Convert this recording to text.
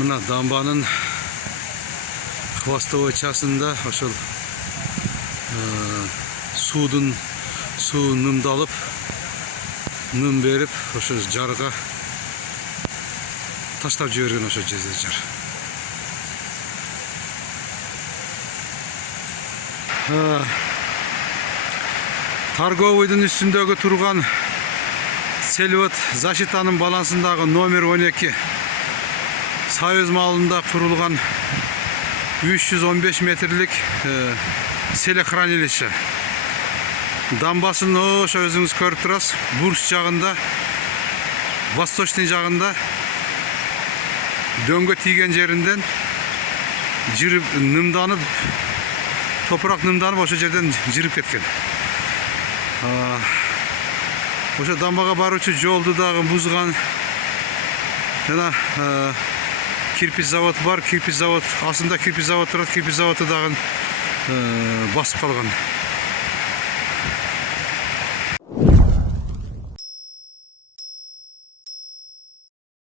Mına dambanın хвостовой часында ошол суу нымдалып, ным берип, ошо жарга таштап жиберген ошо жерде жар. Торговыйдын үстүндөгү турган Сельвот защитанын балансындагы номер 12 Союз малында курулган 315 метрлик селехранилище. Дамбасын ошо өзүңүз көрүп турасыз. Бурс жагында, восточный жагында дөңгө тийген жеринден жырып нымданып, топурак нымданып ошо жерден жырып кеткен. Ошо дамбага баруучу жолду дагы бузган. Жана кирпич завод бар, кирпич завод, астында кирпич завод турат, кирпич заводу дагы басып калган.